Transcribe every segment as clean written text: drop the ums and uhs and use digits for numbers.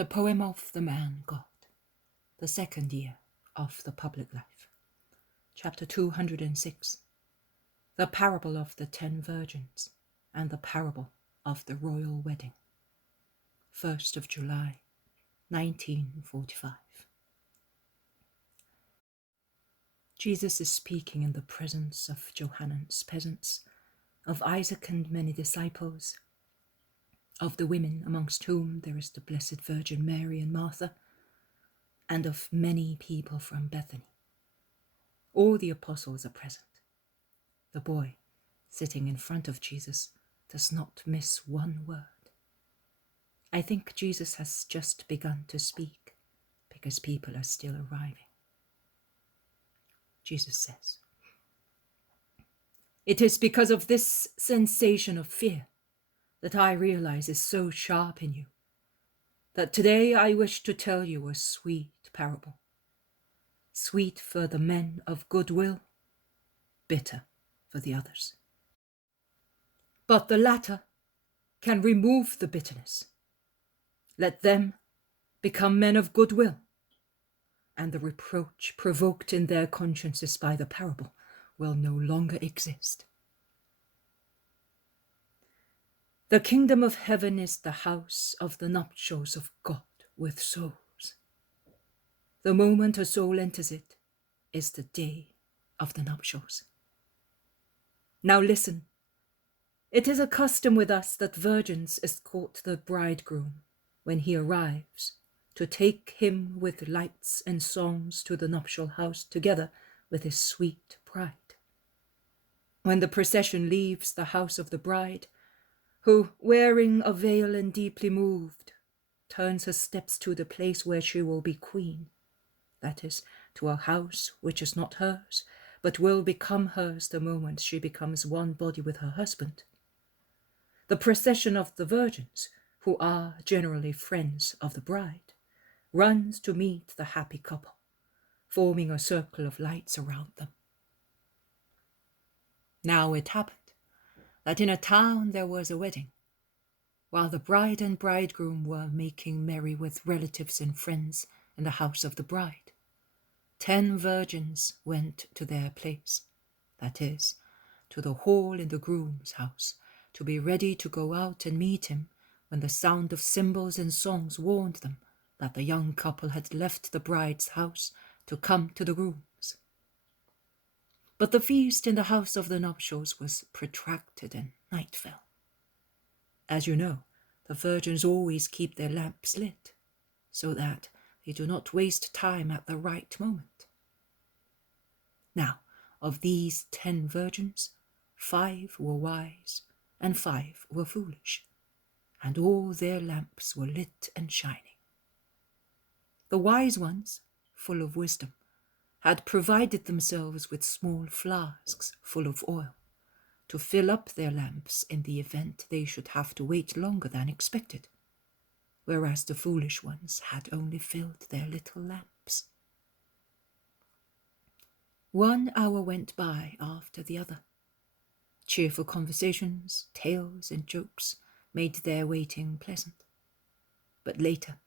The Poem of the Man God, the second year of the public life. Chapter 206. The Parable of the 10 Virgins and the Parable of the Royal Wedding. 1st of July, 1945. Jesus is speaking in the presence of Johannan's peasants, of Isaac and many disciples, of the women amongst whom there is the Blessed Virgin Mary and Martha, and of many people from Bethany. All the apostles are present. The boy, sitting in front of Jesus, does not miss one word. I think Jesus has just begun to speak, because people are still arriving. Jesus says, "It is because of this sensation of fear that I realize is so sharp in you, that today I wish to tell you a sweet parable. Sweet for the men of goodwill, bitter for the others. But the latter can remove the bitterness. Let them become men of goodwill, and the reproach provoked in their consciences by the parable will no longer exist. The kingdom of heaven is the house of the nuptials of God with souls. The moment a soul enters it is the day of the nuptials. Now listen, it is a custom with us that virgins escort the bridegroom when he arrives, to take him with lights and songs to the nuptial house together with his sweet bride. When the procession leaves the house of the bride, who, wearing a veil and deeply moved, turns her steps to the place where she will be queen, that is, to a house which is not hers, but will become hers the moment she becomes one body with her husband. The procession of the virgins, who are generally friends of the bride, runs to meet the happy couple, forming a circle of lights around them. Now it happened that in a town there was a wedding. While the bride and bridegroom were making merry with relatives and friends in the house of the bride, 10 virgins went to their place, that is, to the hall in the groom's house, to be ready to go out and meet him when the sound of cymbals and songs warned them that the young couple had left the bride's house to come to the groom's. But the feast in the house of the nuptials was protracted and night fell. As you know, the virgins always keep their lamps lit, so that they do not waste time at the right moment. Now, of these 10 virgins, 5 were wise and 5 were foolish, and all their lamps were lit and shining. The wise ones, full of wisdom, had provided themselves with small flasks full of oil to fill up their lamps in the event they should have to wait longer than expected, whereas the foolish ones had only filled their little lamps. 1 hour went by after the other. Cheerful conversations, tales, and jokes made their waiting pleasant. But later,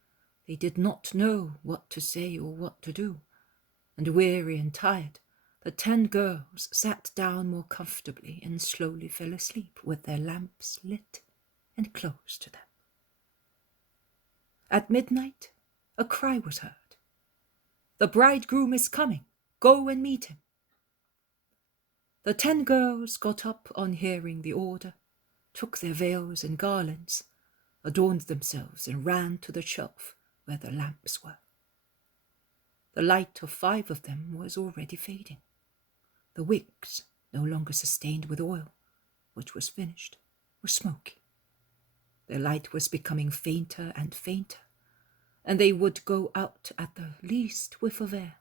they did not know what to say or what to do, and weary and tired, the 10 girls sat down more comfortably and slowly fell asleep with their lamps lit and close to them. At midnight, a cry was heard. "The bridegroom is coming. Go and meet him." The 10 girls got up on hearing the order, took their veils and garlands, adorned themselves, and ran to the shelf where the lamps were. The light of 5 of them was already fading. The wicks, no longer sustained with oil, which was finished, were smoky. Their light was becoming fainter and fainter, and they would go out at the least whiff of air.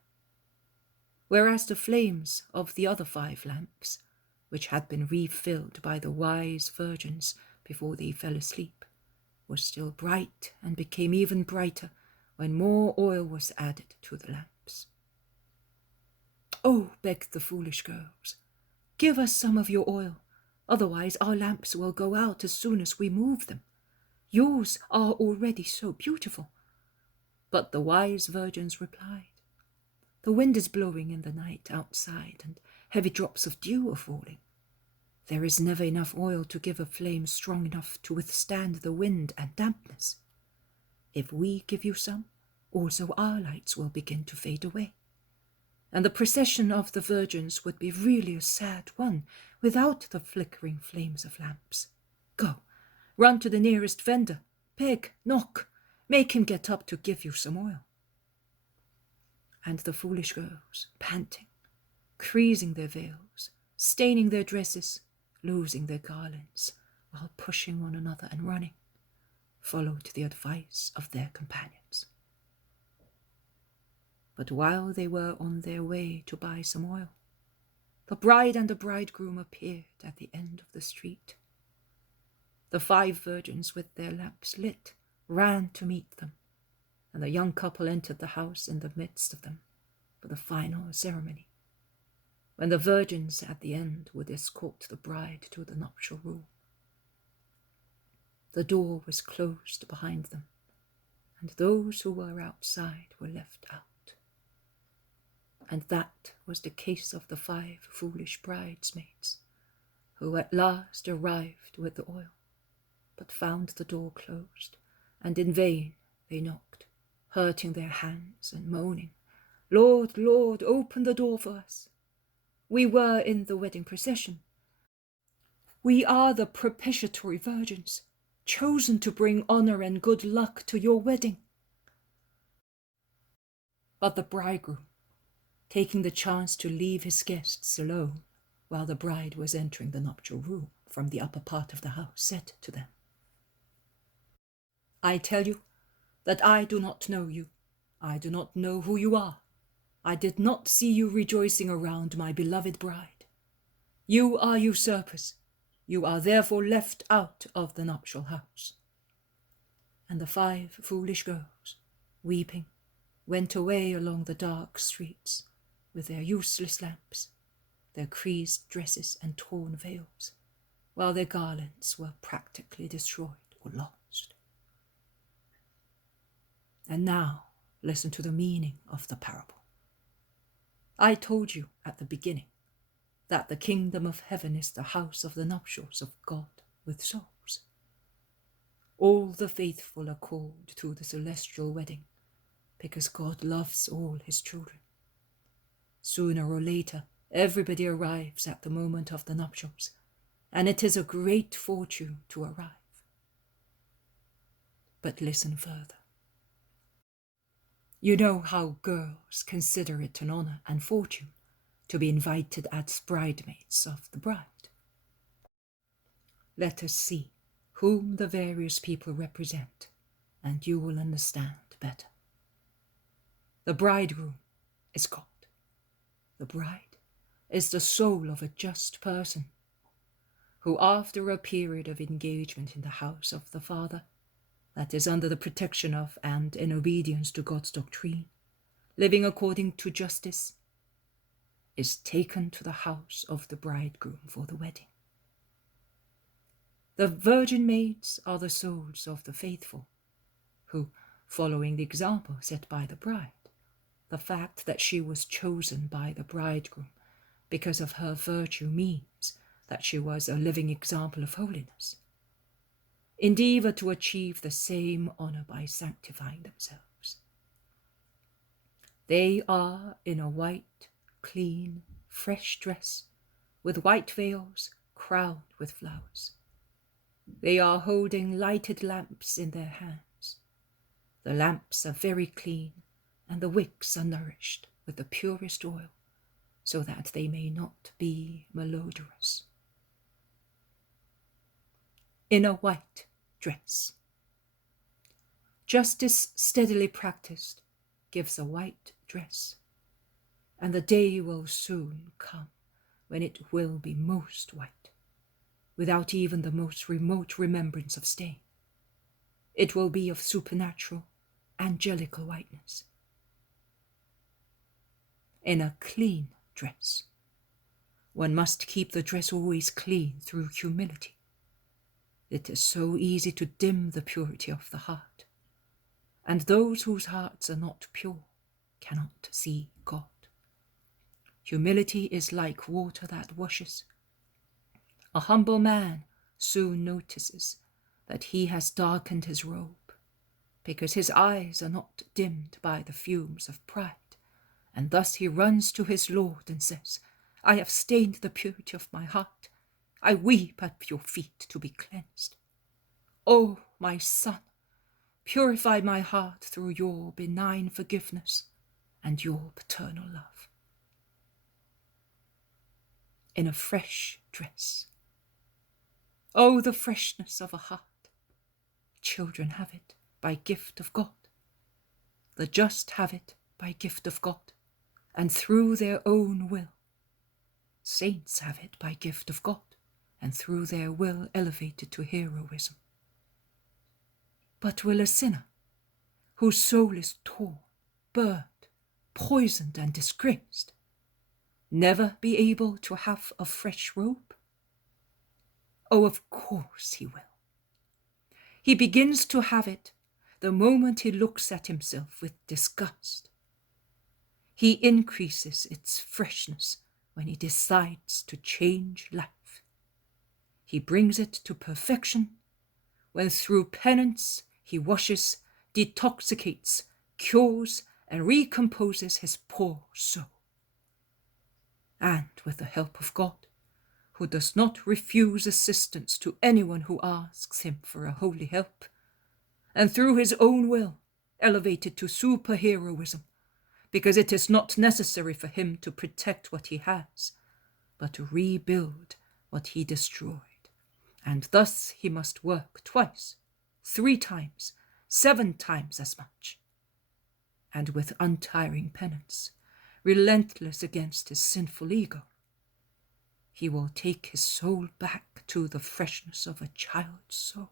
Whereas the flames of the other 5 lamps, which had been refilled by the wise virgins before they fell asleep, were still bright and became even brighter when more oil was added to the lamps. "Oh," begged the foolish girls, "give us some of your oil, otherwise our lamps will go out as soon as we move them. Yours are already so beautiful, But the wise virgins replied, "The wind is blowing in the night outside, and heavy drops of dew are falling. There is never enough oil to give a flame strong enough to withstand the wind and dampness. If we give you some, also our lights will begin to fade away. And the procession of the virgins would be really a sad one without the flickering flames of lamps. Go, run to the nearest vendor, beg, knock, make him get up to give you some oil." And the foolish girls, panting, creasing their veils, staining their dresses, losing their garlands, while pushing one another and running, followed the advice of their companions. But while they were on their way to buy some oil, the bride and the bridegroom appeared at the end of the street. The 5 virgins with their lamps lit ran to meet them, and the young couple entered the house in the midst of them for the final ceremony, when the virgins at the end would escort the bride to the nuptial room. The door was closed behind them, and those who were outside were left out. And that was the case of the 5 foolish bridesmaids, who at last arrived with the oil, but found the door closed, and in vain they knocked, hurting their hands and moaning, "Lord, Lord, open the door for us. We were in the wedding procession. We are the propitiatory virgins, chosen to bring honor and good luck to your wedding." But the bridegroom, taking the chance to leave his guests alone while the bride was entering the nuptial room from the upper part of the house, said to them, "I tell you that I do not know you. I do not know who you are. I did not see you rejoicing around my beloved bride. You are usurpers. You are therefore left out of the nuptial house." And the 5 foolish girls, weeping, went away along the dark streets with their useless lamps, their creased dresses and torn veils, while their garlands were practically destroyed or lost. And now listen to the meaning of the parable. I told you at the beginning that the kingdom of heaven is the house of the nuptials of God with souls. All the faithful are called to the celestial wedding because God loves all his children. Sooner or later, everybody arrives at the moment of the nuptials, and it is a great fortune to arrive. But listen further. You know how girls consider it an honor and fortune to be invited as bridesmaids of the bride. Let us see whom the various people represent, and you will understand better. The bridegroom is God. The bride is the soul of a just person, who after a period of engagement in the house of the Father, that is under the protection of and in obedience to God's doctrine, living according to justice, is taken to the house of the bridegroom for the wedding. The virgin maids are the souls of the faithful, who, following the example set by the bride, the fact that she was chosen by the bridegroom because of her virtue means that she was a living example of holiness, endeavor to achieve the same honor by sanctifying themselves. They are in a white, clean, fresh dress, with white veils crowned with flowers. They are holding lighted lamps in their hands. The lamps are very clean, and the wicks are nourished with the purest oil, so that they may not be malodorous. In a white dress. Justice steadily practiced gives a white dress, and the day will soon come when it will be most white, without even the most remote remembrance of stain. It will be of supernatural, angelical whiteness. In a clean dress. One must keep the dress always clean through humility. It is so easy to dim the purity of the heart. and those whose hearts are not pure cannot see God. Humility is like water that washes. A humble man soon notices that he has darkened his robe, because his eyes are not dimmed by the fumes of pride, and thus he runs to his Lord and says, I have stained the purity of my heart. I weep at your feet to be cleansed. O my Son, purify my heart through your benign forgiveness and your paternal love. In a fresh dress. Oh, the freshness of a heart. Children have it by gift of God. The just have it by gift of God, and through their own will. Saints have it by gift of God, and through their will elevated to heroism. But will a sinner, whose soul is torn, burned, poisoned, and disgraced, never be able to have a fresh robe? Oh, of course he will. He begins to have it the moment he looks at himself with disgust. He increases its freshness when he decides to change life. He brings it to perfection when through penance he washes, detoxicates, cures, and recomposes his poor soul. And with the help of God, who does not refuse assistance to anyone who asks him for a holy help, and through his own will elevated to superheroism, because it is not necessary for him to protect what he has, but to rebuild what he destroyed. And thus he must work twice, 3 times, 7 times as much. And with untiring penance, relentless against his sinful ego, he will take his soul back to the freshness of a child's soul.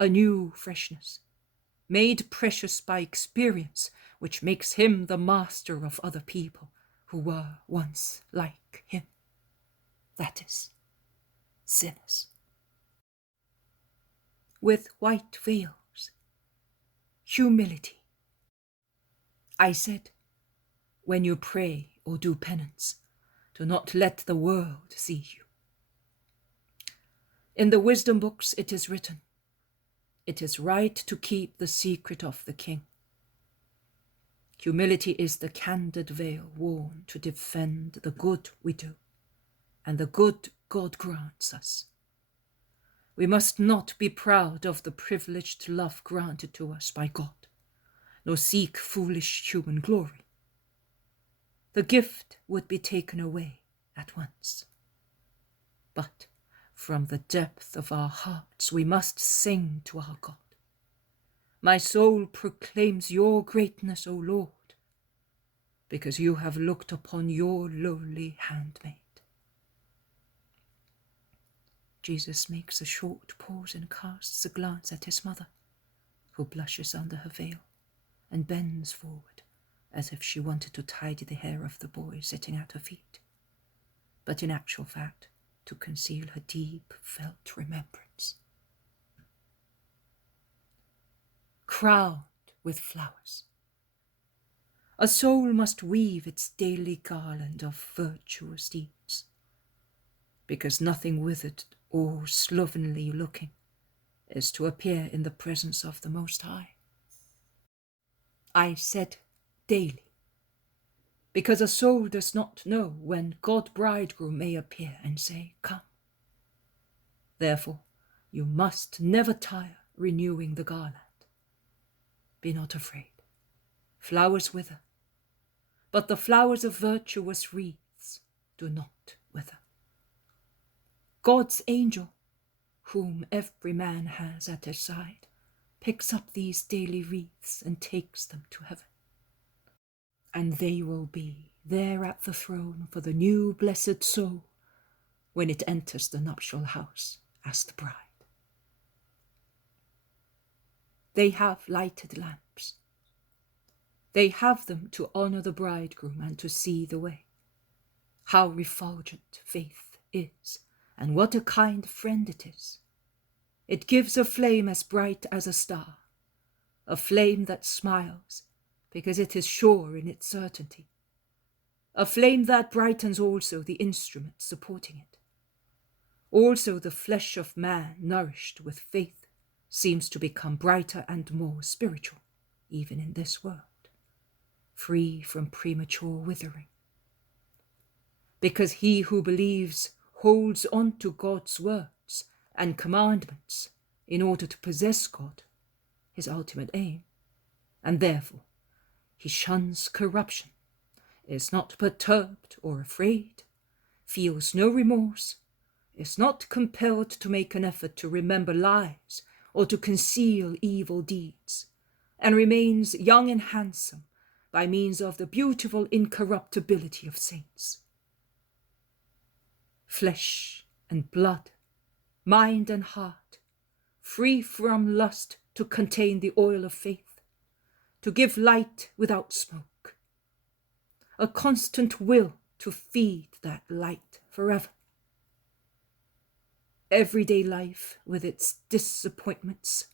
A new freshness, made precious by experience, which makes him the master of other people who were once like him. That is, sinners. With white veils, humility. I said, when you pray or do penance, do not let the world see you. In the wisdom books it is written, it is right to keep the secret of the king. Humility is the candid veil worn to defend the good we do, and the good God grants us. We must not be proud of the privileged love granted to us by God, nor seek foolish human glory. The gift would be taken away at once. But from the depth of our hearts we must sing to our God. My soul proclaims your greatness, O Lord, because you have looked upon your lowly handmaid. Jesus makes a short pause and casts a glance at his mother, who blushes under her veil and bends forward as if she wanted to tidy the hair of the boy sitting at her feet, but in actual fact to conceal her deep felt remembrance. Crowned with flowers. A soul must weave its daily garland of virtuous deeds, because nothing withered or slovenly looking is to appear in the presence of the Most High. I said daily, because a soul does not know when God bridegroom may appear and say, come. Therefore, you must never tire renewing the garland. Be not afraid. Flowers wither, but the flowers of virtuous wreaths do not wither. God's angel, whom every man has at his side, picks up these daily wreaths and takes them to heaven. And they will be there at the throne for the new blessed soul when it enters the nuptial house as the bride. They have lighted lamps. They have them to honor the bridegroom and to see the way. How refulgent faith is, and what a kind friend it is. It gives a flame as bright as a star, a flame that smiles, because it is sure in its certainty, a flame that brightens also the instrument supporting it. Also the flesh of man, nourished with faith, seems to become brighter and more spiritual, even in this world, free from premature withering. Because he who believes holds on to God's words and commandments in order to possess God, his ultimate aim, and therefore he shuns corruption, is not perturbed or afraid, feels no remorse, is not compelled to make an effort to remember lies or to conceal evil deeds, and remains young and handsome by means of the beautiful incorruptibility of saints. Flesh and blood, mind and heart, free from lust to contain the oil of faith, to give light without smoke, a constant will to feed that light forever. Everyday life with its disappointments,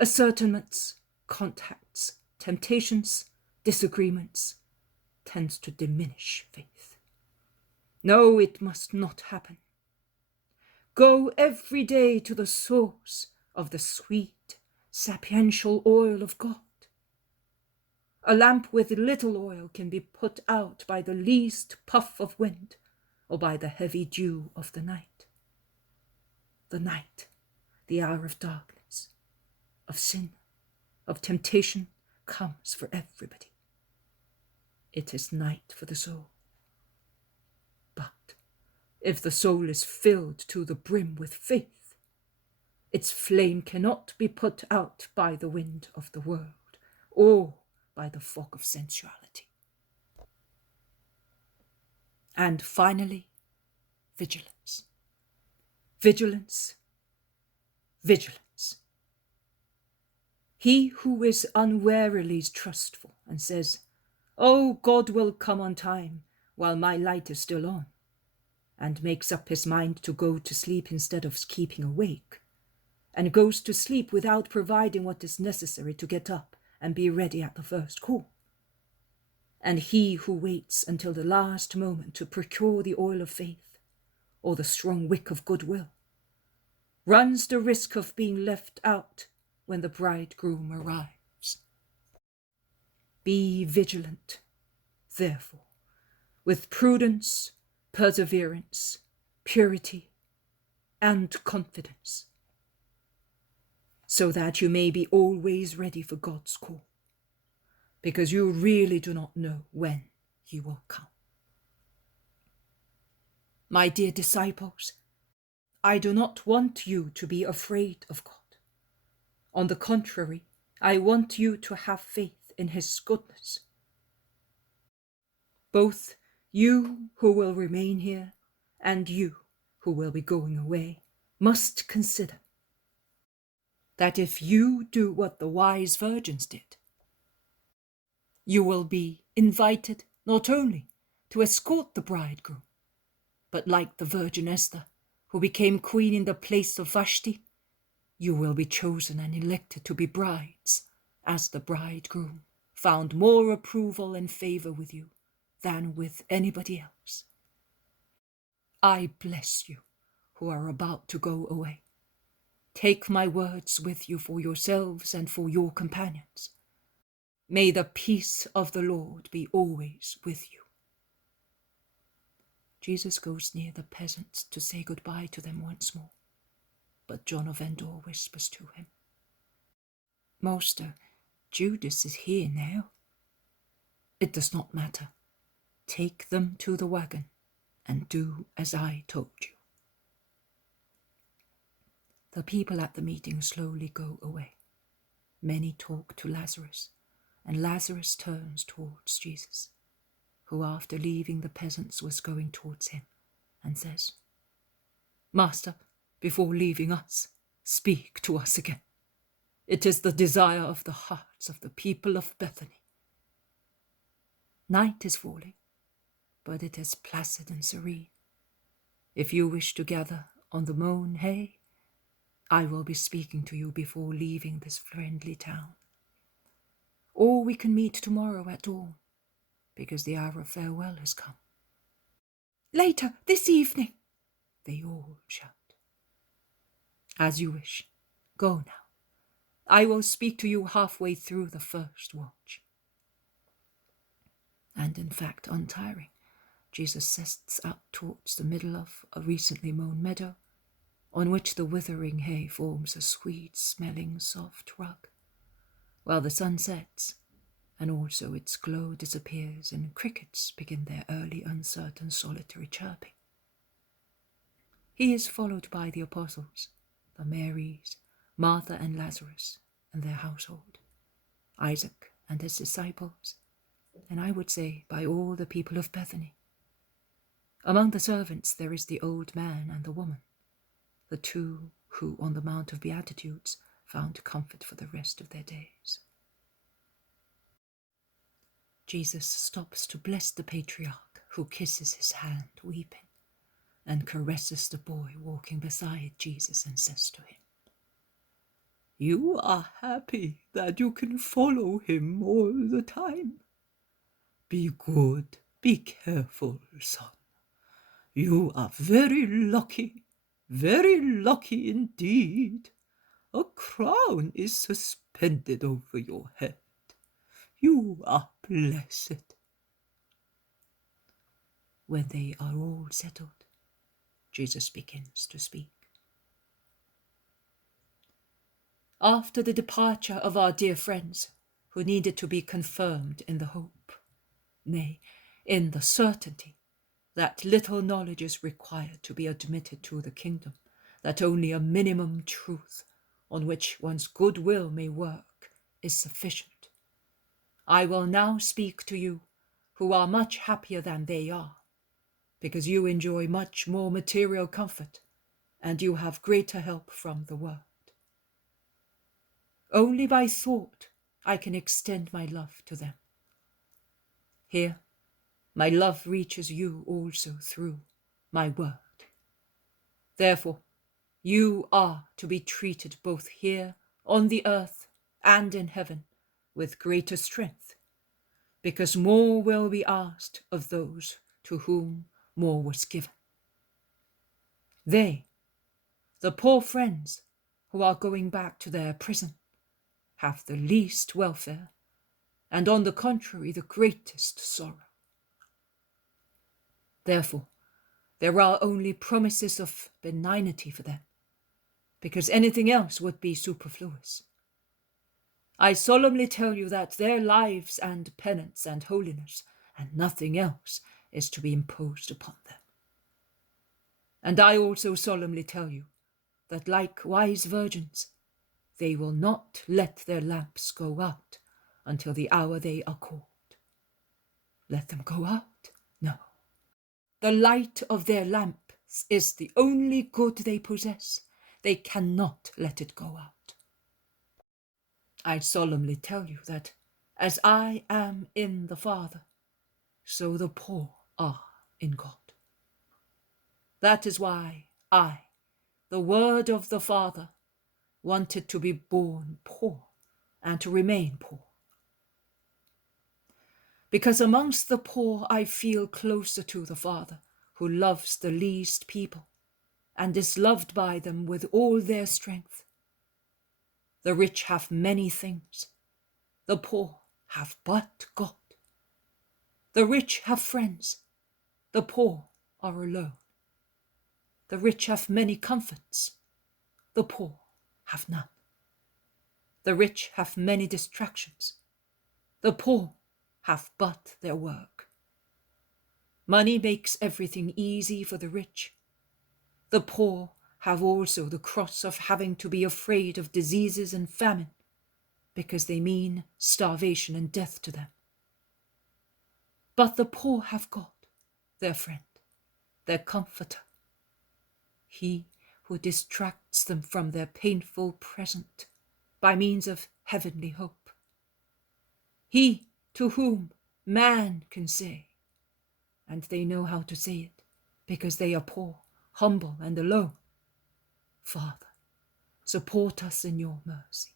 ascertainments, contacts, temptations, disagreements, tends to diminish faith. No, it must not happen. Go every day to the source of the sweet, sapiential oil of God. A lamp with little oil can be put out by the least puff of wind or by the heavy dew of the night. The night, the hour of darkness, of sin, of temptation, comes for everybody. It is night for the soul. But if the soul is filled to the brim with faith, its flame cannot be put out by the wind of the world or by the fog of sensuality. And finally, vigilance. Vigilance, vigilance. He who is unwarily trustful and says, "Oh, God will come on time while my light is still on," and makes up his mind to go to sleep instead of keeping awake, and goes to sleep without providing what is necessary to get up and be ready at the first call. And he who waits until the last moment to procure the oil of faith or the strong wick of goodwill runs the risk of being left out when the bridegroom arrives. Be vigilant, therefore, with prudence, perseverance, purity, and confidence, so that you may be always ready for God's call, because you really do not know when he will come. My dear disciples, I do not want you to be afraid of God. On the contrary, I want you to have faith in his goodness. Both you who will remain here and you who will be going away must consider that if you do what the wise virgins did, you will be invited not only to escort the bridegroom, but like the Virgin Esther, who became queen in the place of Vashti, you will be chosen and elected to be brides, as the bridegroom found more approval and favor with you than with anybody else. I bless you who are about to go away. Take my words with you for yourselves and for your companions. May the peace of the Lord be always with you. Jesus goes near the peasants to say goodbye to them once more, but John of Endor whispers to him, "Master, Judas is here now." "It does not matter. Take them to the wagon and do as I told you." The people at the meeting slowly go away. Many talk to Lazarus, and Lazarus turns towards Jesus, who after leaving the peasants was going towards him, and says, "Master, before leaving us, speak to us again. It is the desire of the hearts of the people of Bethany." Night is falling, but it is placid and serene. If you wish to gather on the mown hay, I will be speaking to you before leaving this friendly town. or we can meet tomorrow at dawn, because the hour of farewell has come." "Later, this evening," they all shout. "As you wish. Go now. I will speak to you halfway through the first watch." And in fact, untiring, Jesus sets out towards the middle of a recently mown meadow, on which the withering hay forms a sweet-smelling soft rug, while the sun sets, and also its glow disappears, and crickets begin their early, uncertain, solitary chirping. He is followed by the apostles, the Marys, Martha and Lazarus, and their household, Isaac and his disciples, and I would say by all the people of Bethany. Among the servants there is the old man and the woman, the two who on the Mount of Beatitudes found comfort for the rest of their days. Jesus stops to bless the patriarch, who kisses his hand weeping, and caresses the boy walking beside Jesus and says to him, "You are happy that you can follow him all the time. Be good, be careful, son. You are very lucky indeed. A crown is suspended over your head. You are blessed." When they are all settled, Jesus begins to speak. After the departure of our dear friends, who needed to be confirmed in the hope, nay, in the certainty, that little knowledge is required to be admitted to the kingdom, that only a minimum truth on which one's good will may work is sufficient, I will now speak to you who are much happier than they are, because you enjoy much more material comfort and you have greater help from the world. Only by thought I can extend my love to them. Here, my love reaches you also through my word. Therefore, you are to be treated both here on the earth and in heaven with greater strength, because more will be asked of those to whom more was given. They, the poor friends who are going back to their prison, have the least welfare, and on the contrary the greatest sorrow. Therefore, there are only promises of benignity for them, because anything else would be superfluous. I solemnly tell you that their lives and penance and holiness and nothing else is to be imposed upon them. And I also solemnly tell you that like wise virgins, they will not let their lamps go out until the hour they are called. Let them go out? No. The light of their lamps is the only good they possess. They cannot let it go out. I solemnly tell you that as I am in the Father, so the poor are in God. That is why I, the Word of the Father, wanted to be born poor and to remain poor. Because amongst the poor I feel closer to the Father, who loves the least people and is loved by them with all their strength. The rich have many things, the poor have but God. The rich have friends, the poor are alone. The rich have many comforts, the poor have none. The rich have many distractions, the poor have but their work. Money makes everything easy for the rich. The poor have also the cross of having to be afraid of diseases and famine, because they mean starvation and death to them. But the poor have God, their friend, their comforter, he who distracts them from their painful present by means of heavenly hope. He to whom man can say, and they know how to say it, because they are poor, humble, and alone, Father, support us in your mercy.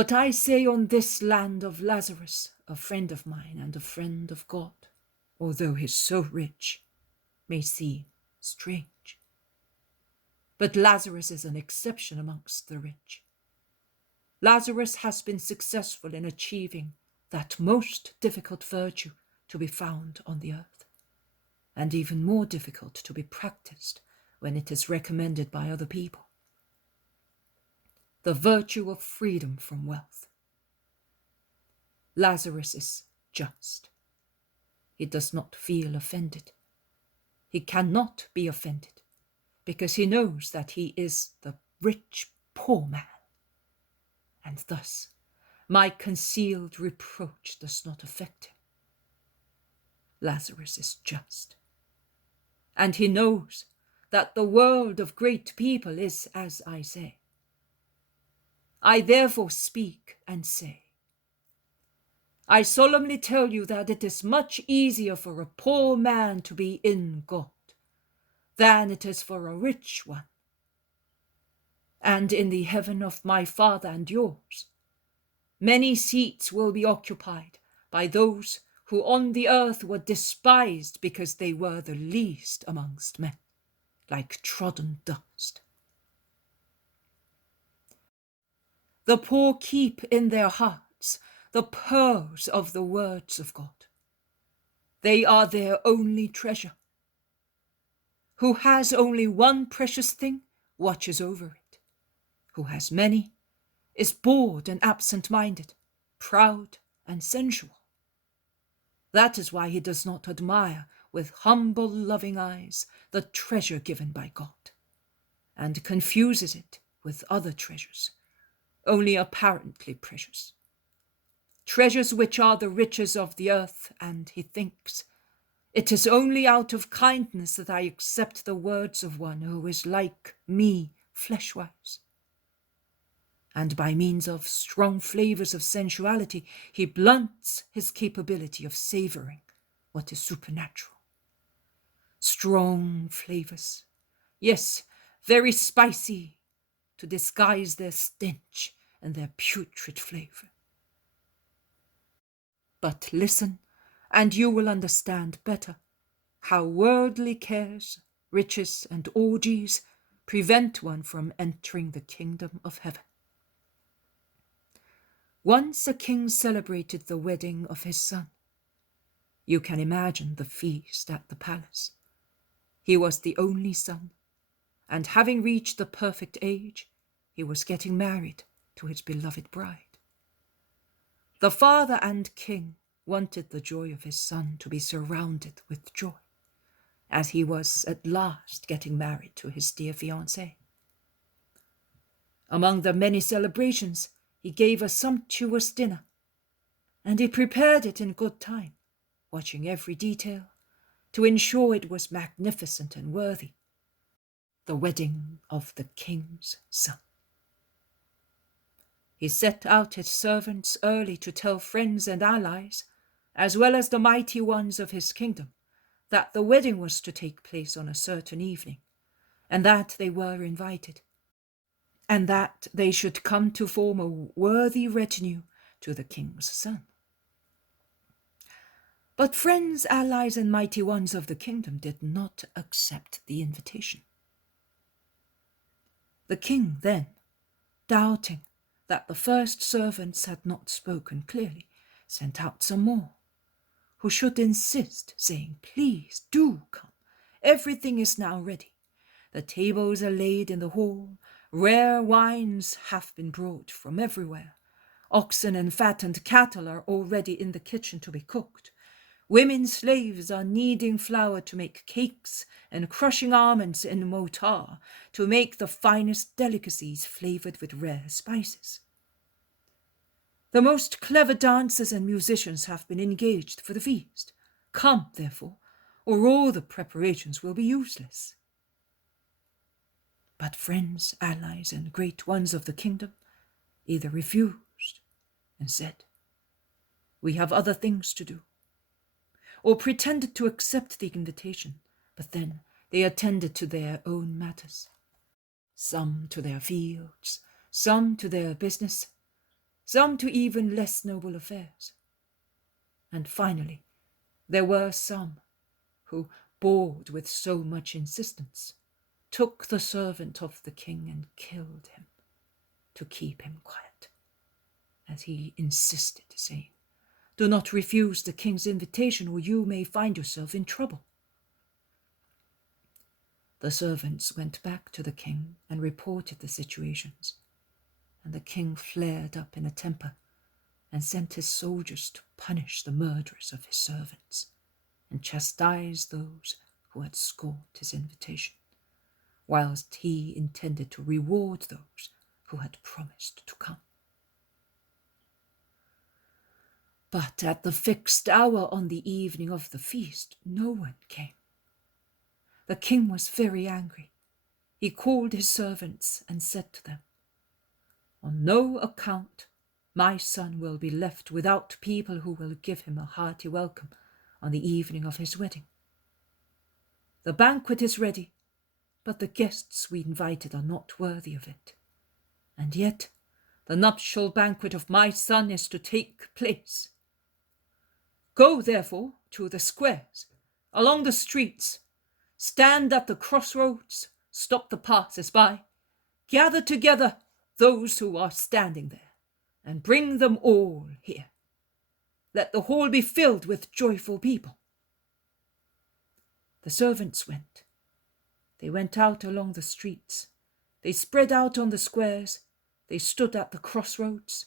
What I say on this land of Lazarus, a friend of mine and a friend of God, although he's so rich, may seem strange. But Lazarus is an exception amongst the rich. Lazarus has been successful in achieving that most difficult virtue to be found on the earth, and even more difficult to be practiced when it is recommended by other people. The virtue of freedom from wealth. Lazarus is just. He does not feel offended. He cannot be offended because he knows that he is the rich poor man, and thus my concealed reproach does not affect him. Lazarus is just, and he knows that the world of great people is as I say. I therefore speak and say, I solemnly tell you that it is much easier for a poor man to be in God than it is for a rich one. And in the heaven of my Father and yours, many seats will be occupied by those who on the earth were despised because they were the least amongst men, like trodden dust. The poor keep in their hearts the pearls of the words of God. They are their only treasure. Who has only one precious thing watches over it. Who has many is bored and absent-minded, proud and sensual. That is why he does not admire with humble, loving eyes the treasure given by God, and confuses it with other treasures, only apparently precious. Treasures which are the riches of the earth, and he thinks, it is only out of kindness that I accept the words of one who is like me flesh-wise. And by means of strong flavors of sensuality, he blunts his capability of savoring what is supernatural. Strong flavors, yes, very spicy, to disguise their stench and their putrid flavor. But listen, and you will understand better how worldly cares, riches, and orgies prevent one from entering the kingdom of heaven. Once a king celebrated the wedding of his son. You can imagine the feast at the palace. He was the only son, and having reached the perfect age, he was getting married to his beloved bride. The father and king wanted the joy of his son to be surrounded with joy, as he was at last getting married to his dear fiancée. Among the many celebrations, he gave a sumptuous dinner, and he prepared it in good time, watching every detail to ensure it was magnificent and worthy. The wedding of the king's son. He set out his servants early to tell friends and allies, as well as the mighty ones of his kingdom, that the wedding was to take place on a certain evening, and that they were invited, and that they should come to form a worthy retinue to the king's son. But friends, allies, and mighty ones of the kingdom did not accept the invitation. The king then, doubting that the first servants had not spoken clearly, sent out some more, who should insist, saying, "Please do come. Everything is now ready. The tables are laid in the hall. Rare wines have been brought from everywhere. Oxen and fattened cattle are already in the kitchen to be cooked. Women slaves are kneading flour to make cakes and crushing almonds in mortar to make the finest delicacies flavored with rare spices. The most clever dancers and musicians have been engaged for the feast. Come, therefore, or all the preparations will be useless." But friends, allies, and great ones of the kingdom either refused and said, "We have other things to do," or pretended to accept the invitation, but then they attended to their own matters, some to their fields, some to their business, some to even less noble affairs. And finally, there were some who, bored with so much insistence, took the servant of the king and killed him to keep him quiet, as he insisted, saying, "Do not refuse the king's invitation, or you may find yourself in trouble." The servants went back to the king and reported the situations, and the king flared up in a temper and sent his soldiers to punish the murderers of his servants and chastise those who had scorned his invitation, whilst he intended to reward those who had promised to come. But at the fixed hour on the evening of the feast, no one came. The king was very angry. He called his servants and said to them, "On no account my son will be left without people who will give him a hearty welcome on the evening of his wedding. The banquet is ready, but the guests we invited are not worthy of it. And yet the nuptial banquet of my son is to take place. Go, therefore, to the squares, along the streets, stand at the crossroads, stop the passers-by, gather together those who are standing there, and bring them all here. Let the hall be filled with joyful people." The servants went. They went out along the streets. They spread out on the squares. They stood at the crossroads.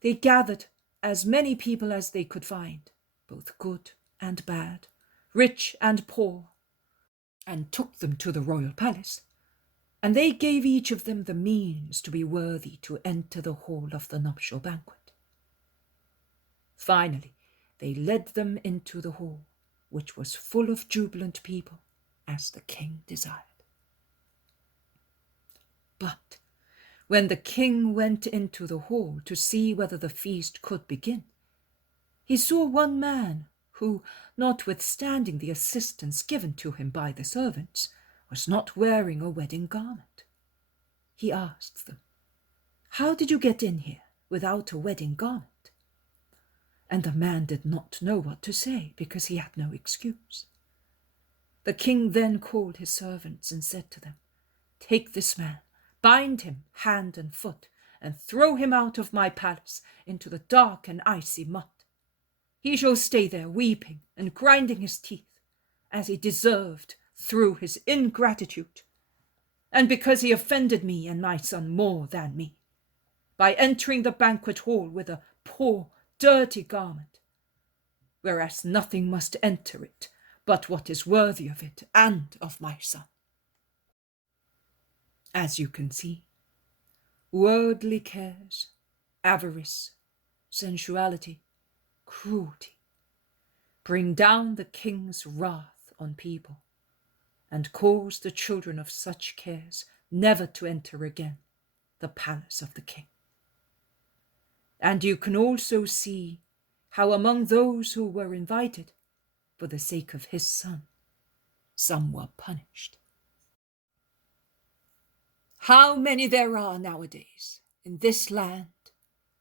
They gathered as many people as they could find, both good and bad, rich and poor, and took them to the royal palace. And they gave each of them the means to be worthy to enter the hall of the nuptial banquet. Finally, they led them into the hall, which was full of jubilant people, as the king desired. But when the king went into the hall to see whether the feast could begin, he saw one man who, notwithstanding the assistance given to him by the servants, was not wearing a wedding garment. He asked them, "How did you get in here without a wedding garment?" And the man did not know what to say, because he had no excuse. The king then called his servants and said to them, "Take this man, bind him hand and foot, and throw him out of my palace into the dark and icy mud. He shall stay there weeping and grinding his teeth, as he deserved through his ingratitude, and because he offended me and my son more than me, by entering the banquet hall with a poor, dirty garment, whereas nothing must enter it but what is worthy of it and of my son." As you can see, worldly cares, avarice, sensuality, cruelty bring down the king's wrath on people and cause the children of such cares never to enter again the palace of the king. And you can also see how among those who were invited, for the sake of his son, some were punished. How many there are nowadays in this land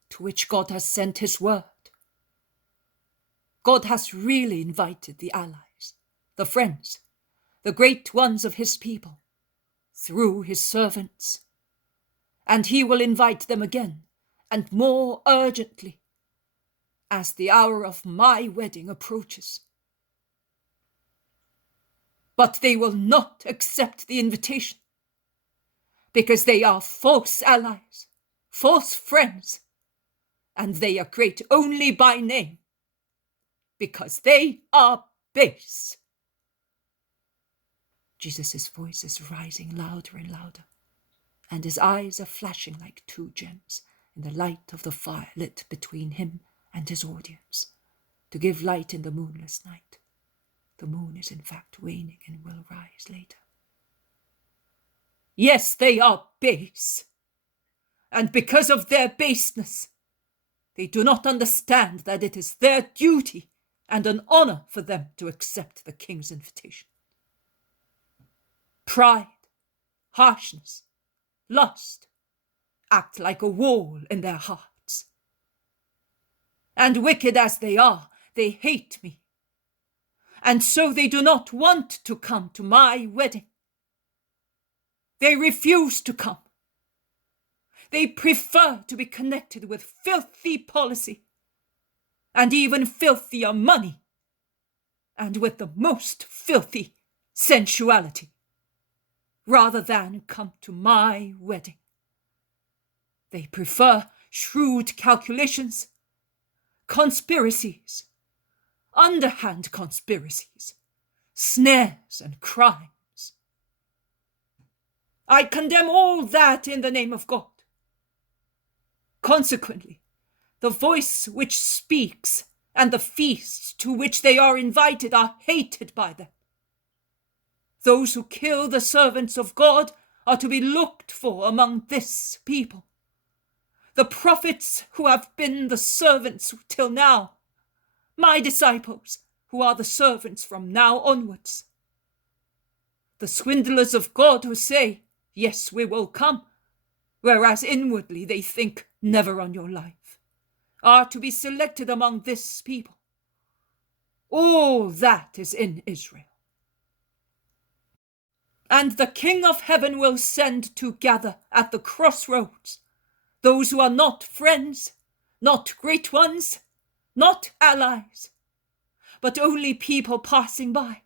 to which God has sent his word. God has really invited the allies, the friends, the great ones of his people, through his servants, and he will invite them again, and more urgently, as the hour of my wedding approaches. But they will not accept the invitation, because they are false allies, false friends, and they are great only by name, because they are base. Jesus' voice is rising louder and louder, and his eyes are flashing like two gems in the light of the fire lit between him and his audience, to give light in the moonless night. The moon is in fact waning and will rise later. Yes, they are base, and because of their baseness, they do not understand that it is their duty and an honor for them to accept the king's invitation. Pride, harshness, lust act like a wall in their hearts, And wicked as they are, they hate me. And so they do not want to come to my wedding. They refuse to come. They prefer to be connected with filthy policy, and even filthier money, and with the most filthy sensuality, rather than come to my wedding. They prefer shrewd calculations, conspiracies, underhand conspiracies, snares and crimes. I condemn all that in the name of God. Consequently, the voice which speaks and the feasts to which they are invited are hated by them. Those who kill the servants of God are to be looked for among this people. The prophets who have been the servants till now, my disciples who are the servants from now onwards. The swindlers of God who say, yes, we will come, whereas inwardly they think never on your life, are to be selected among this people. All that is in Israel. And the King of heaven will send to gather at the crossroads those who are not friends, not great ones, not allies, but only people passing by,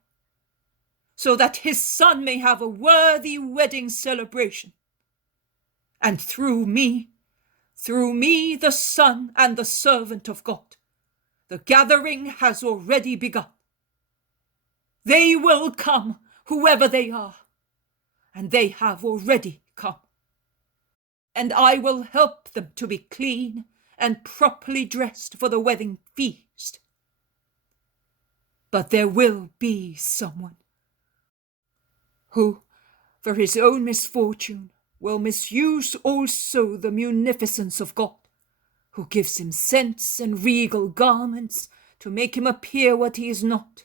so that his son may have a worthy wedding celebration. And through me, the son and the servant of God, the gathering has already begun. They will come, whoever they are, and they have already come. And I will help them to be clean and properly dressed for the wedding feast. But there will be someone who, for his own misfortune, will misuse also the munificence of God, who gives him sense and regal garments to make him appear what he is not.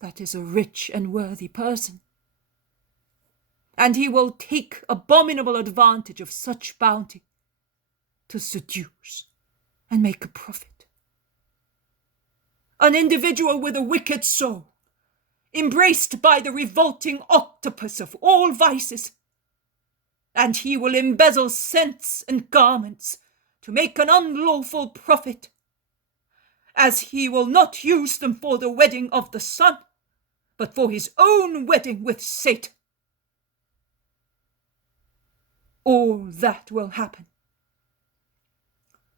That is a rich and worthy person. And he will take abominable advantage of such bounty to seduce and make a profit. An individual with a wicked soul, embraced by the revolting octopus of all vices, and he will embezzle scents and garments to make an unlawful profit, as he will not use them for the wedding of the Son, but for his own wedding with Satan. All that will happen,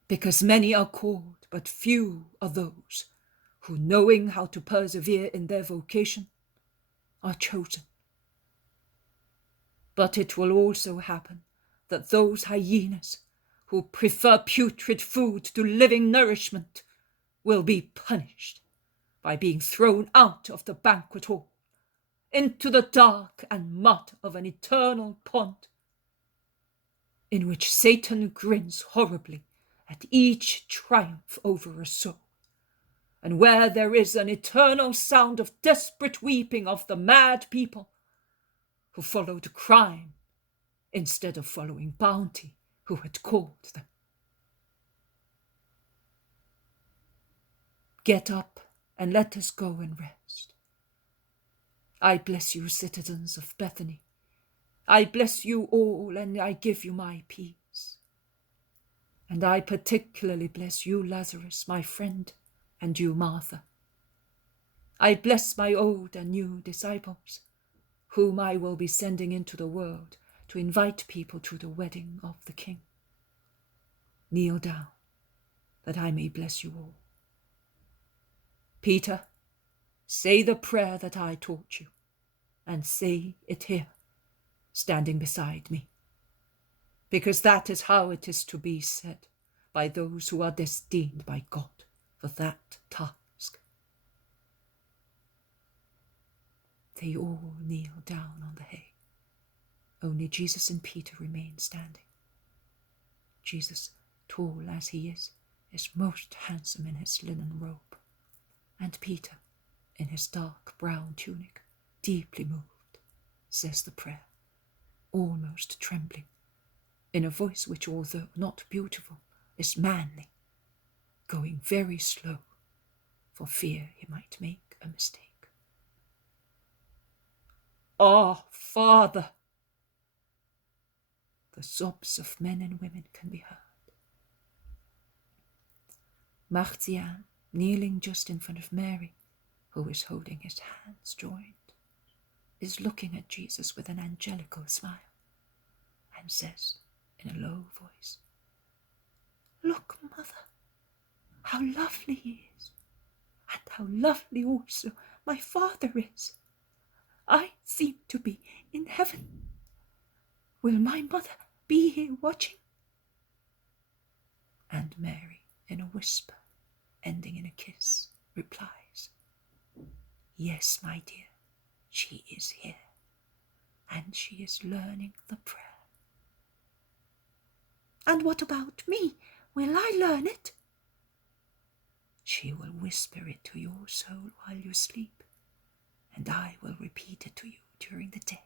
because many are called, but few are those who, knowing how to persevere in their vocation, are chosen. But it will also happen that those hyenas who prefer putrid food to living nourishment will be punished by being thrown out of the banquet hall into the dark and mud of an eternal pond, in which Satan grins horribly at each triumph over a soul, and where there is an eternal sound of desperate weeping of the mad people who followed crime instead of following bounty, who had called them. Get up and let us go and rest. I bless you, citizens of Bethany. I bless you all, and I give you my peace. And I particularly bless you, Lazarus, my friend, and you, Martha. I bless my old and new disciples, whom I will be sending into the world to invite people to the wedding of the King. Kneel down, that I may bless you all. Peter, say the prayer that I taught you, and say it here, standing beside me, because that is how it is to be said by those who are destined by God for that task. They all kneel down on the hay. Only Jesus and Peter remain standing. Jesus, tall as he is most handsome in his linen robe, and Peter, in his dark brown tunic, deeply moved, says the prayer, almost trembling, in a voice which, although not beautiful, is manly. going very slow, for fear he might make a mistake. "Ah, Father!" The sobs of men and women can be heard. Martial, kneeling just in front of Mary, who is holding his hands joined, is looking at Jesus with an angelical smile and says in a low voice, "Look, Mother, how lovely he is, and how lovely also my Father is. I seem to be in heaven. Will my mother be here watching?" And Mary, in a whisper, ending in a kiss, replies, "Yes, my dear, she is here, and she is learning the prayer." "And what about me? Will I learn it?" "She will whisper it to your soul while you sleep, and I will repeat it to you during the day."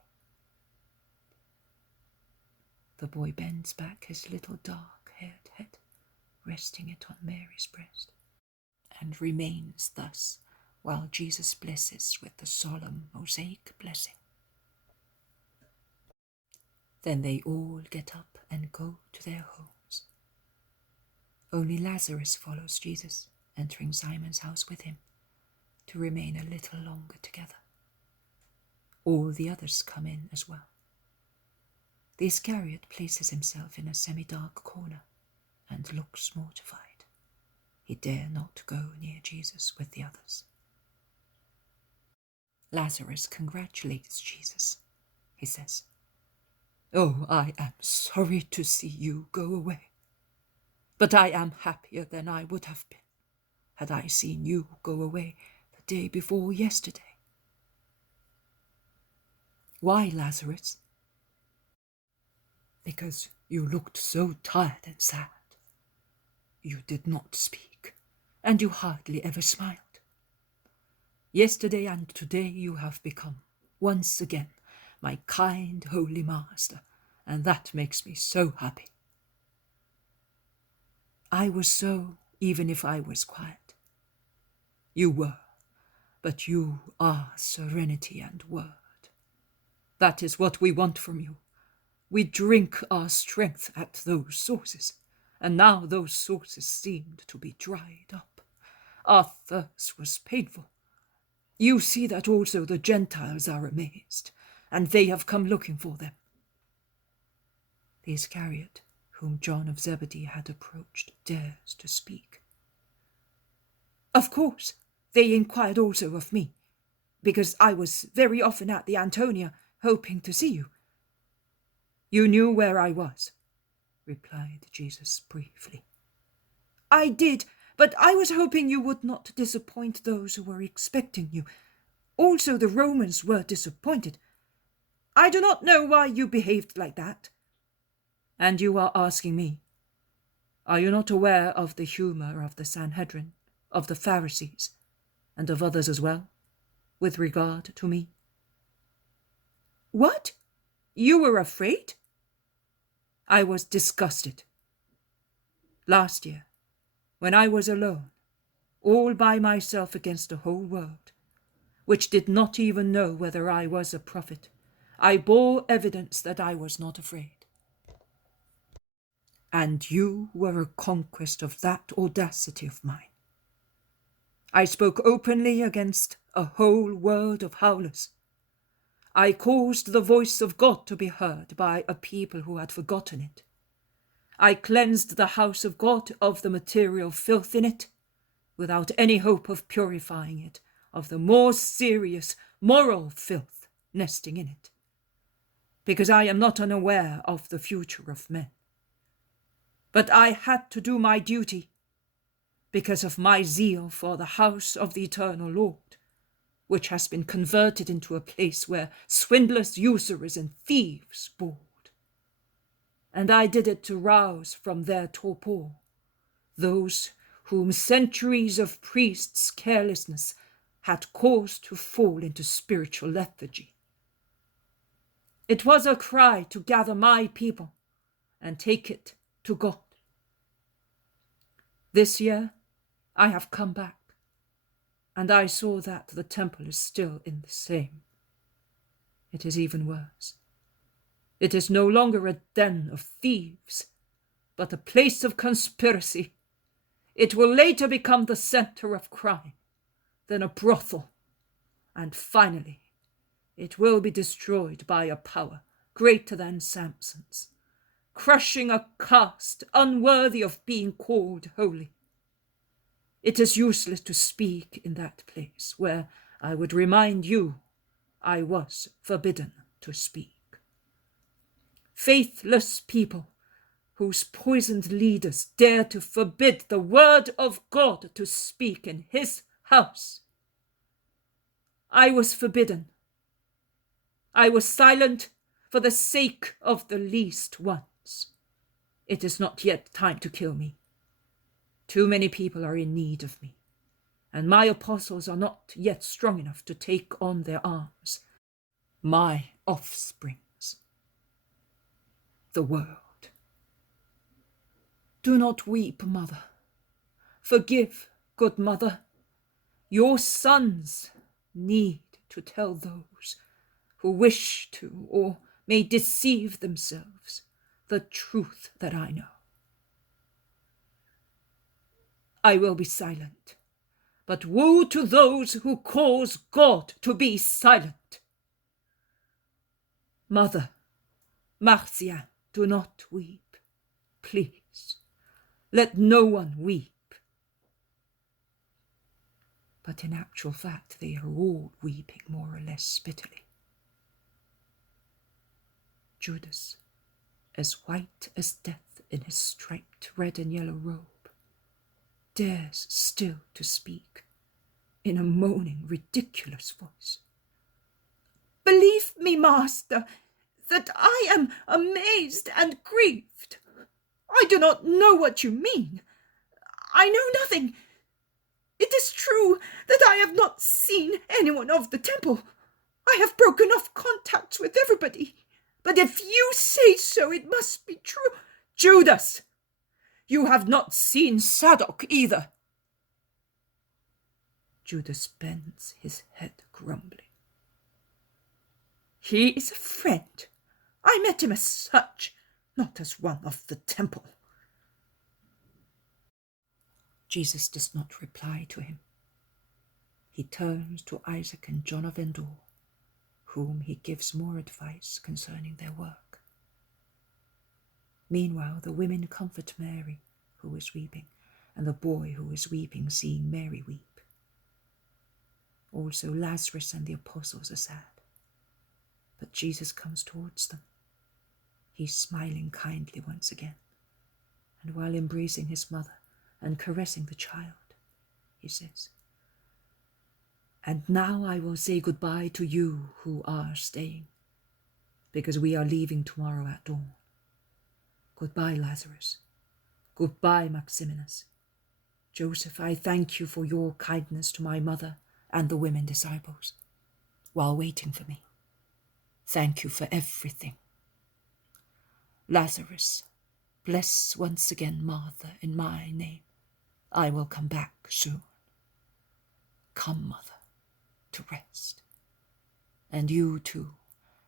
The boy bends back his little dark-haired head, resting it on Mary's breast, and remains thus while Jesus blesses with the solemn Mosaic blessing. Then they all get up and go to their homes. Only Lazarus follows Jesus, entering Simon's house with him, to remain a little longer together. All the others come in as well. The Iscariot places himself in a semi-dark corner and looks mortified. He dare not go near Jesus with the others. Lazarus congratulates Jesus. He says, "Oh, I am sorry to see you go away, but I am happier than I would have been had I seen you go away the day before yesterday." "Why, Lazarus?" "Because you looked so tired and sad. You did not speak, and you hardly ever smiled. Yesterday and today you have become, once again, my kind, holy master, and that makes me so happy." "I was so, even if I was quiet." "You were, but you are serenity and word. That is what we want from you. We drink our strength at those sources, and now those sources seemed to be dried up. Our thirst was painful. You see that also the Gentiles are amazed, and they have come looking for them." The Iscariot, whom John of Zebedee had approached, dares to speak. "Of course, they inquired also of me, because I was very often at the Antonia, hoping to see you." "You knew where I was," replied Jesus briefly. "I did, but I was hoping you would not disappoint those who were expecting you. Also the Romans were disappointed. I do not know why you behaved like that." "And you are asking me? Are you not aware of the humor of the Sanhedrin, of the Pharisees, and of others as well, with regard to me?" "What? You were afraid?" "I was disgusted. Last year, when I was alone, all by myself against the whole world, which did not even know whether I was a prophet, I bore evidence that I was not afraid. And you were a conquest of that audacity of mine. I spoke openly against a whole world of howlers. I caused the voice of God to be heard by a people who had forgotten it. I cleansed the house of God of the material filth in it, without any hope of purifying it of the more serious moral filth nesting in it, because I am not unaware of the future of men. But I had to do my duty because of my zeal for the house of the eternal Lord, which has been converted into a place where swindlers, usurers, and thieves board. And I did it to rouse from their torpor those whom centuries of priests' carelessness had caused to fall into spiritual lethargy. It was a cry to gather my people and take it to God. This year, I have come back, and I saw that the temple is still in the same. It is even worse. It is no longer a den of thieves, but a place of conspiracy. It will later become the center of crime, then a brothel, and finally, it will be destroyed by a power greater than Samson's, crushing a caste unworthy of being called holy. It is useless to speak in that place where I would remind you I was forbidden to speak. Faithless people whose poisoned leaders dare to forbid the word of God to speak in his house. I was forbidden. I was silent for the sake of the least ones. It is not yet time to kill me. Too many people are in need of me, and my apostles are not yet strong enough to take on their arms my offsprings, the world. Do not weep, mother. Forgive, good mother. Your sons need to tell those who wish to or may deceive themselves the truth that I know. I will be silent, but woe to those who cause God to be silent. Mother, Marcia, do not weep, please. Let no one weep. But in actual fact, they are all weeping more or less bitterly. Judas, as white as death in his striped red and yellow robe, dares still to speak in a moaning, ridiculous voice. Believe me, master, that I am amazed and grieved. I do not know what you mean. I know nothing. It is true that I have not seen anyone of the temple. I have broken off contacts with everybody. But if you say so, it must be true. Judas, you have not seen Zadok either. Judas bends his head grumbling. He is a friend. I met him as such, not as one of the temple. Jesus does not reply to him. He turns to Isaac and John of Endor, whom he gives more advice concerning their work. Meanwhile, the women comfort Mary, who is weeping, and the boy who is weeping, seeing Mary weep. Also Lazarus and the apostles are sad, but Jesus comes towards them. He's smiling kindly once again, and while embracing his mother and caressing the child, he says, "And now I will say goodbye to you who are staying, because we are leaving tomorrow at dawn. Goodbye, Lazarus. Goodbye, Maximinus. Joseph, I thank you for your kindness to my mother and the women disciples, while waiting for me. Thank you for everything. Lazarus, bless once again Martha in my name. I will come back soon. Come, mother, to rest. And you too,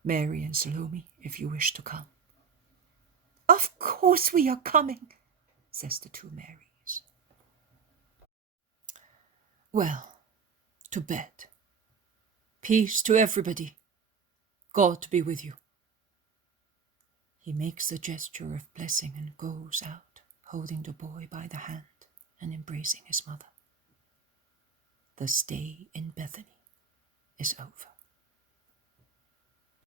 Mary and Salome, if you wish to come." "Of course we are coming," says the two Marys. Well, to bed. Peace to everybody. God be with you. He makes a gesture of blessing and goes out, holding the boy by the hand and embracing his mother. The stay in Bethany is over.